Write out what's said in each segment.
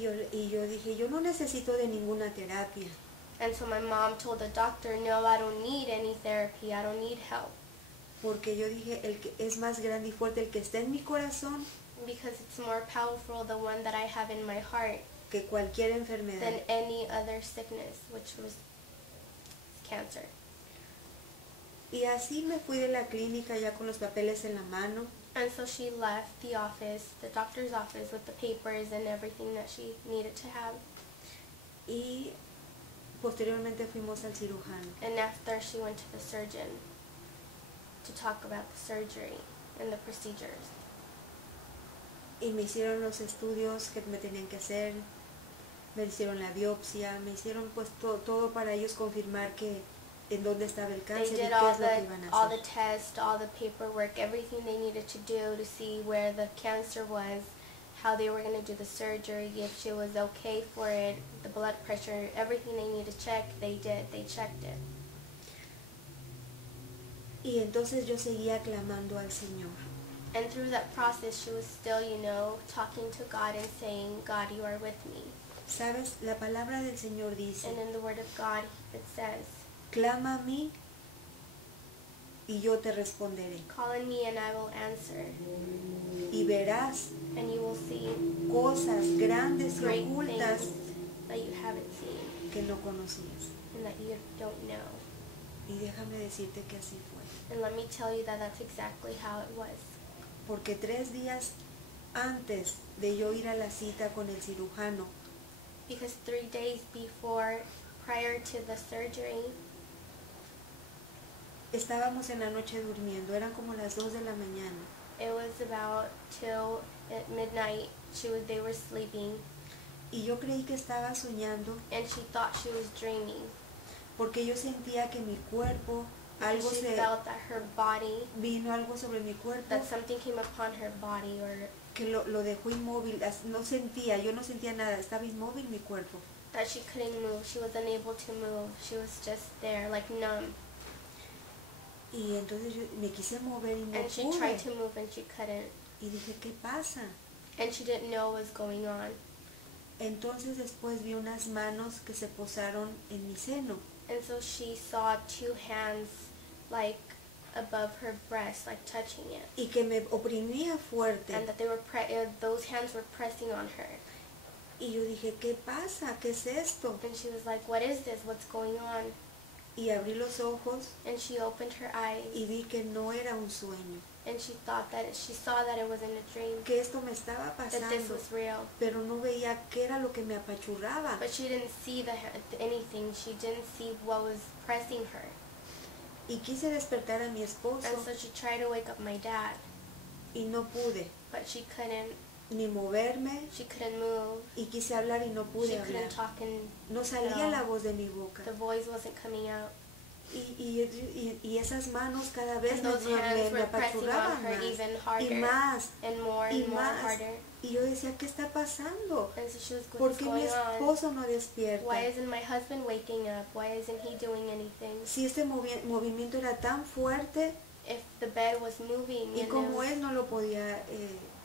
Y yo dije, yo no necesito de ninguna terapia. And so my mom told the doctor, no, I don't need any therapy, I don't need help. Porque yo dije, el que es más grande y fuerte el que está en mi corazón Because it's more powerful, the one that I have in my heart, que cualquier enfermedad. than any other sickness, which was cancer. Y así me fui de la clínica ya con los papeles en la mano. And so she left the office, the doctor's office, with the papers and everything that she needed to have. Y posteriormente fuimos al cirujano. And after, she went to the surgeon to talk about the surgery and the procedures. Y me hicieron los estudios que me tenían que hacer, me hicieron la biopsia, me hicieron pues todo para ellos confirmar que en dónde estaba el They cáncer y did qué all es lo que iban a all the hacer. tests, all the paperwork, everything they needed to do to see where the cancer was, how they were going to do the surgery, if she was okay for it, the blood pressure, everything they needed to check, they did. They checked it. Y entonces yo seguía clamando al Señor. And through that process, she was still, talking to God and saying, God, you are with me. ¿Sabes? La palabra del Señor dice, And in the Word of God, it says, clama a mí y yo te responderé. call on me and I will answer. Y verás And you will see cosas grandes y great ocultas things that you haven't seen que no conocías. and that you don't know. Y déjame decirte que así fue. And let me tell you that that's exactly how it was. Porque 3 días antes de yo ir a la cita con el cirujano, Because 3 days prior to the surgery, estábamos en la noche durmiendo, eran como las 2 de la mañana. it was about till at midnight. They were sleeping, Y yo creí que estaba soñando and she thought she was dreaming. porque yo sentía que mi cuerpo, algo She se felt that her body, vino algo sobre mi cuerpo that something came upon her body, or que lo dejó inmóvil, no sentía, yo no sentía nada, estaba inmóvil mi cuerpo. that she couldn't move. She was unable to move. She was just there, like numb. Y entonces yo me quise mover y no And she pude. tried to move and she couldn't. Y dije, ¿qué pasa? And she didn't know what was going on. Entonces después vi unas manos que se posaron en mi seno. And so she saw 2 hands like above her breast, like touching it. Y que me oprimía fuerte. And that those hands were pressing on her. Y yo dije, ¿qué pasa? ¿Qué es esto? And she was like, what is this? What's going on? Y abrí los ojos And she opened her eyes. y vi que no era un sueño. And she saw that it wasn't a dream. Que esto me estaba That this pasando. was real. Pero no veía qué era lo que me apachurraba. But she didn't see anything. She didn't see what was pressing her. Y quise despertar a mi esposo And so she tried to wake up my dad. y no pude But she couldn't. ni moverme. She couldn't move. Y quise hablar y no She pude hablar. couldn't talk, and No salía la voz de mi boca. the voice wasn't coming out. Y esas manos cada vez And me those hands were pressing on apachurraban her even más harder. y más And more y and more más. harder. Y yo decía, ¿qué está pasando? And so she was going, ¿Por what's qué mi going on? esposo no despierta? Why isn't my husband waking up? Why isn't he doing anything? Si este movimiento era tan fuerte If the bed was moving y and, como él no lo podía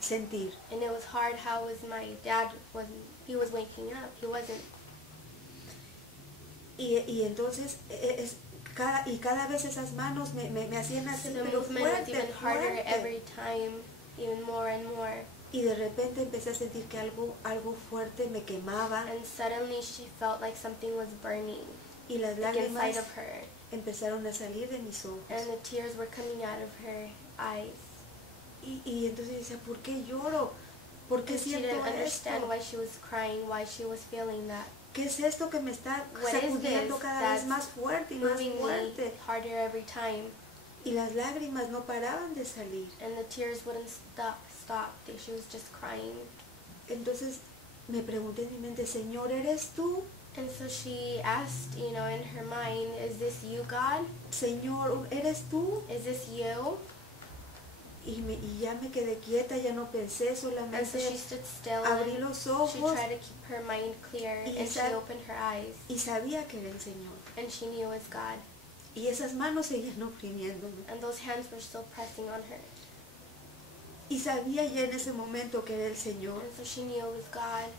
sentir. and it was hard, how was my dad, he was waking up. He wasn't. Y entonces cada vez esas manos me hacían So así, the pero movement was fuerte, even harder fuerte. every time, even more and more. Y de repente empecé a sentir que algo fuerte me quemaba And suddenly she felt like something was burning, y las like lágrimas inside of her. empezaron a salir de mis ojos. And the tears were coming out of her eyes. Y entonces yo decía, ¿por qué lloro? ¿Por qué And she siento didn't understand esto? why she was crying, why she was feeling that. ¿Qué es esto que me está What is sacudiendo this cada vez that's más fuerte y más moving me fuerte? harder every time? Y las lágrimas no paraban de salir. And the tears wouldn't stop. She was just crying. Entonces me pregunté en mi mente, Señor, ¿eres tú? And so she asked, in her mind, is this you, God? Señor, ¿eres tú? Is this you? Y ya me quedé quieta, ya no pensé, And so solamente she stood still abrí and los she ojos tried to keep her mind clear, Y and she sab- opened her eyes, y sabía que era el Señor. and she knew it was God. Y esas manos seguían oprimiéndome. And those hands were still pressing on her. Y sabía ya en ese momento que era el Señor. And so she knew it was God.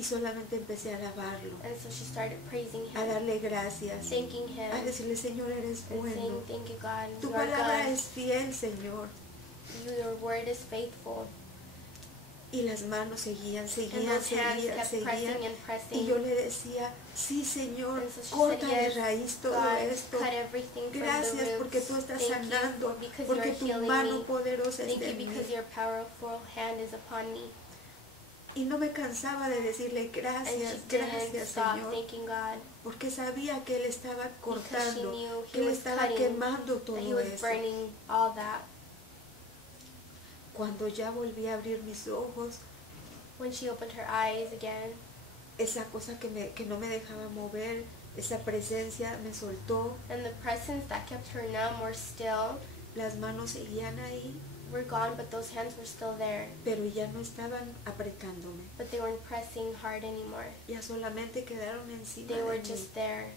Y solamente empecé a alabarlo, And so she started praising a him, darle gracias, thanking a him, decirle, Señor, eres and bueno. saying, thank you, God. Tu You are palabra good. es fiel, Señor. Your word is faithful. Y las manos seguían, And seguían, those hands seguían, kept seguían. pressing and Y pressing. yo le decía, sí, Señor, And so she corta said, de yes, raíz todo God, esto. cut everything from the Gracias roots. porque tú estás Thank you sanando, because porque you are tu healing mano me. poderosa Thank está you en mí. because your powerful hand is upon me. Y no me cansaba de decirle And she gracias, didn't gracias, stop Señor, thanking God porque sabía que Él estaba because she cortando, knew que He Él was estaba cutting, quemando that He todo was eso. burning all that. Cuando ya volví a abrir mis ojos, When she opened her eyes again, esa cosa que no me dejaba mover, esa presencia me soltó, and the presence that kept her numb or still las manos seguían ahí, were gone, but those hands were still there. pero ya no estaban apretándome, But they weren't pressing hard anymore. ya solamente quedaron encima They de were mí. just there.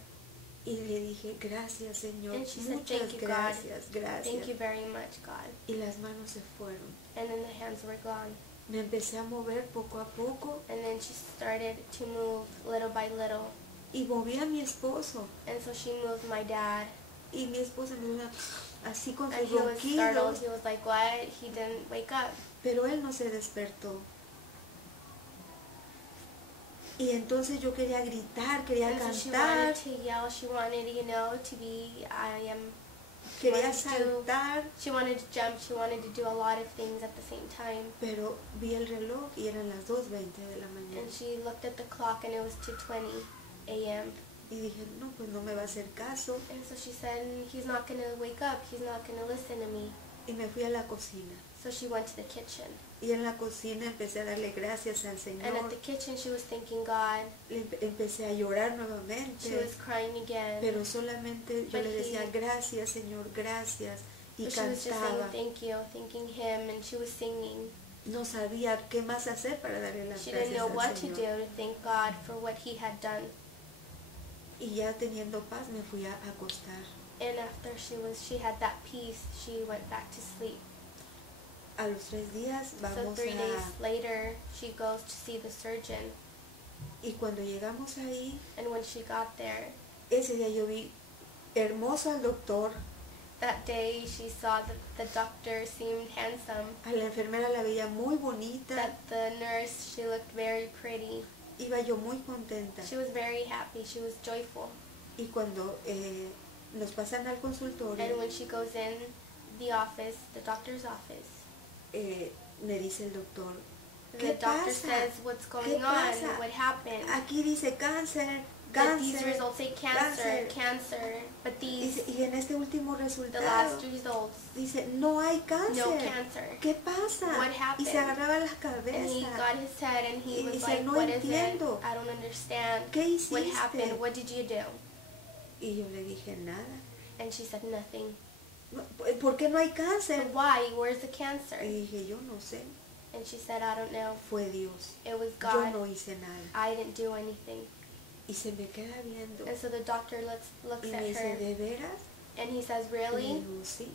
Y le dije, gracias, Señor, And she said, muchas thank you, God. gracias, Thank gracias. you very much, God. Y las manos se fueron. And then the hands were gone. Me empecé a mover poco a poco And then she started to move little by little. y moví a mi esposo. And so she moved my dad. Y mi esposo me iba así con And sus he was startled. ronquidos, He was like, what? He didn't wake up. pero él no se despertó. Y entonces yo quería gritar, quería And so she cantar, wanted to yell. She wanted, to be, quería wanted to do- saltar, she wanted to jump. She wanted to do a lot of things at the same time. pero vi el reloj y eran las 2:20 de la mañana. And she looked at the clock and it was 2:20 a.m. Y dije, no, pues no me va a hacer caso. And so she said, he's not going to wake up. He's not going to listen to me. Y me fui a la cocina. So she went to the kitchen. Y en la cocina empecé a darle gracias al And at Señor. the kitchen she was thanking God. Empecé a llorar nuevamente. She was crying again. Pero solamente yo But le decía, he- gracias, Señor, gracias. Y But she was just saying cantaba. thank you, thanking him, and she was singing. No sabía qué más hacer para darle las She didn't gracias know al what to do Señor. to thank God for what he had done. Y ya teniendo paz me fui a acostar. And after she had that peace, she went back to sleep. A los 3 días So vamos 3 days a... later, she goes to see the surgeon. Y cuando llegamos ahí, And when she got there, ese día yo vi hermoso al doctor. that day she saw that the doctor seemed handsome. A la enfermera la veía muy bonita. That the nurse, she looked very pretty. Iba yo muy contenta. She was very happy. She was joyful. Y cuando nos pasan al consultorio, And when she goes in the office, the doctor's office, me dice el doctor, the ¿qué doctor pasa? says, what's ¿Qué going on? pasa? What happened? Aquí dice cáncer, But these cáncer. results say cancer, cancer. But Dice, these, y en este último the resultado, last results, dice, no hay cáncer. no cancer. ¿Qué pasa? What Y happened? se agarraba la And he cabeza. got his head and he Y was dice, like, no what is it? entiendo. I don't understand. ¿Qué What hiciste? happened? What did you do? Y yo le dije, nada. And she said, nothing. ¿Por qué no hay cáncer? But why? Where's the cancer? Y dije, yo no sé. And she said, I don't know. Fue Dios. It was Yo God. no hice nada. I didn't do anything. Y se me queda viendo. And so the doctor looks Y at me dice, her ¿de veras? and he says, Y really? le digo, sí.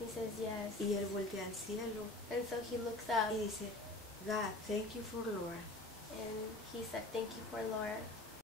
He says, yes. Y él voltea al cielo And so he looks up y dice, God, thank you for Laura. and he said, thank you for Laura.